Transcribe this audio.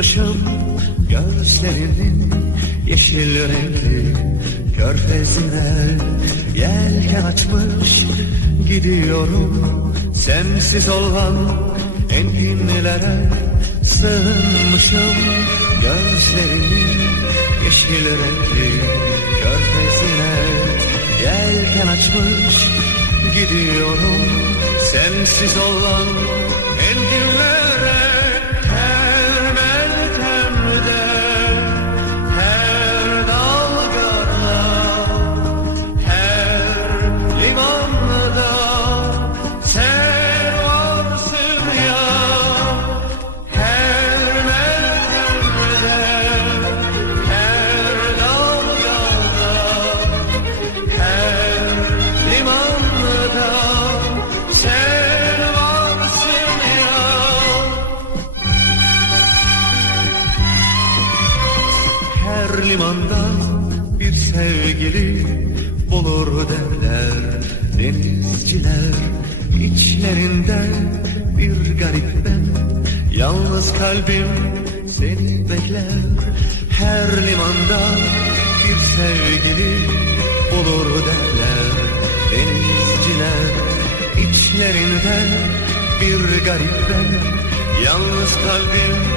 Sığınmışım gözlerinin yeşil renkli körfezine. Yelken açmış gidiyorum sensiz olan enginlere. Sığınmışım gözlerinin yeşil renkli körfezine. Yelken açmış gidiyorum sensiz olan enginlere. Her meltemde, her dalgada, her limanda sen varsın ya. Her meltemde, her dalgada, her limanda sen varsın ya. Her limanda bir sevgili bulur derler denizciler. İçlerinde bir garip ben, yalnız kalbim seni bekler. Her limanda bir sevgili bulur derler denizciler. İçlerinde bir garip ben, yalnız kalbim